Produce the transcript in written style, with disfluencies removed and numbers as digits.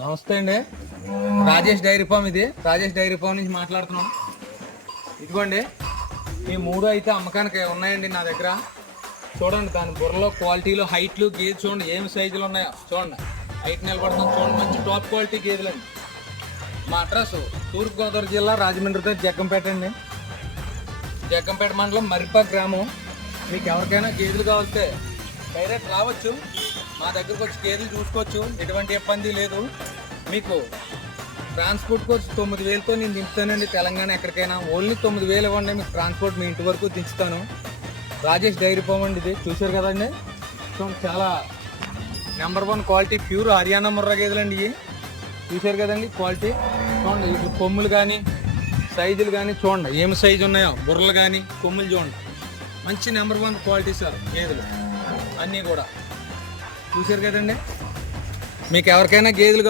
నమస్తే అండి. Rajesh dairy farm, ఇది రాజేష్ డైరీ ఫామ్ నుంచి మాట్లాడుతున్నాం. ఇదిగోండి ఈ మూడు అయితే అమ్మకానికి ఉన్నాయండి నా దగ్గర. చూడండి దాని బుర్రలో, క్వాలిటీలో, హైట్లు, గేదెలు చూడండి ఏమి సైజులు ఉన్నాయో చూడండి. హైట్ నిలబడుతుంది చూడండి, మంచి టాప్ క్వాలిటీ గేదెలండి. మా అడ్రస్ తూర్పుగోదావరి జిల్లా రాజమండ్రితో జగ్గంపేట అండి. జగ్గంపేట మండలం మరిపా గ్రామం. మీకు ఎవరికైనా గేదెలు కావాలంటే డైరెక్ట్ రావచ్చు, మా దగ్గరకు వచ్చి గేదెలు చూసుకోవచ్చు, ఎటువంటి ఇబ్బంది లేదు. మీకు ట్రాన్స్పోర్ట్ కోర్స్ 9,000తో నేను దింపుతానండి. తెలంగాణ ఎక్కడికైనా ఓన్లీ 9,000 ఇవ్వండి, మీకు ట్రాన్స్పోర్ట్ మీ ఇంటి వరకు దించుతాను. రాజేష్ డైరీ ఫామ్ అండి, ఇది చూశారు కదండి. చాలా number 1 quality pure Haryana Murrah గేదెలండి ఇవి. చూశారు కదండి క్వాలిటీ. చూడండి ఇప్పుడు కొమ్ములు కానీ సైజులు కానీ చూడండి ఏమి సైజు ఉన్నాయో, బుర్రలు కానీ కొమ్ములు చూడండి. మంచి నెంబర్ 1 క్వాలిటీ సార్ గేదెలు అన్నీ కూడా. చూశారు కదండి. మీకు ఎవరికైనా గేదెలు